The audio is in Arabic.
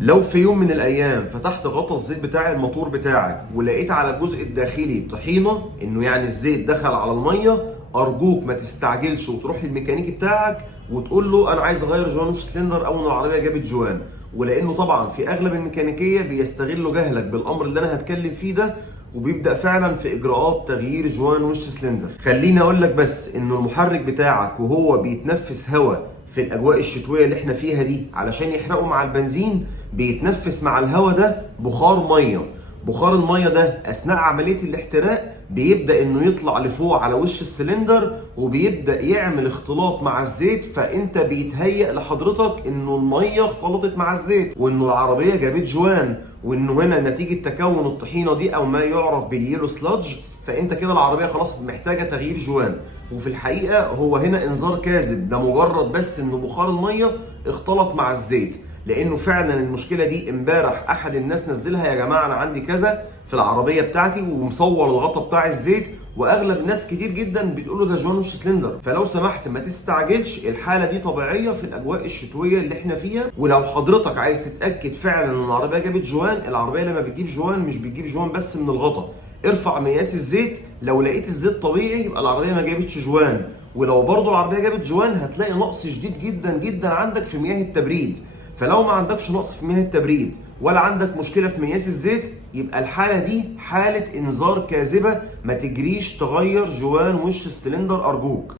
لو في يوم من الايام فتحت غطا الزيت بتاع الموتور بتاعك ولقيت على الجزء الداخلي طحينه، انه يعني الزيت دخل على الميه، ارجوك ما تستعجلش وتروح للميكانيكي بتاعك وتقول له انا عايز اغير جوان في سلندر او ان العربيه جابت جوان. ولانه طبعا في اغلب الميكانيكيه بيستغلوا جهلك بالامر اللي انا هتكلم فيه ده، وبيبدا فعلا في اجراءات تغيير جوان وش سلندر. خليني اقول لك بس انه المحرك بتاعك وهو بيتنفس هواء في الاجواء الشتويه اللي احنا فيها دي علشان يحرقوا مع البنزين، بيتنفس مع الهواء ده بخار ميه. بخار الميه ده اثناء عمليه الاحتراق بيبدا انه يطلع لفوق على وش السلندر وبيبدا يعمل اختلاط مع الزيت، فانت بيتهيأ لحضرتك انه الميه اختلطت مع الزيت وانه العربيه جابت جوان، وانه هنا نتيجه تكون الطحينه دي او ما يعرف باليلو سلادج، فانت كده العربيه خلاص محتاجه تغيير جوان. وفي الحقيقه هو هنا انذار كاذب، ده مجرد بس انه بخار الميه اختلط مع الزيت. لانه فعلا المشكله دي امبارح احد الناس نزلها، يا جماعه انا عندي كذا في العربيه بتاعتي، ومصور الغطا بتاع الزيت، واغلب ناس كتير جدا بتقول له ده جوان وش سلندر. فلو سمحت ما تستعجلش، الحاله دي طبيعيه في الاجواء الشتويه اللي احنا فيها. ولو حضرتك عايز تتاكد فعلا ان العربيه جابت جوان، العربيه لما بتجيب جوان مش بتجيب جوان بس من الغطا. ارفع مقياس الزيت، لو لقيت الزيت طبيعي يبقى العربيه ما جابتش جوان، ولو برضه العربيه جابت جوان هتلاقي نقص شديد جدا جدا عندك في مياه التبريد. فلو ما عندكش نقص في مياه التبريد ولا عندك مشكله في مقياس الزيت، يبقى الحاله دي حاله انذار كاذبه، ما تجريش تغير جوان وش السلندر ارجوك.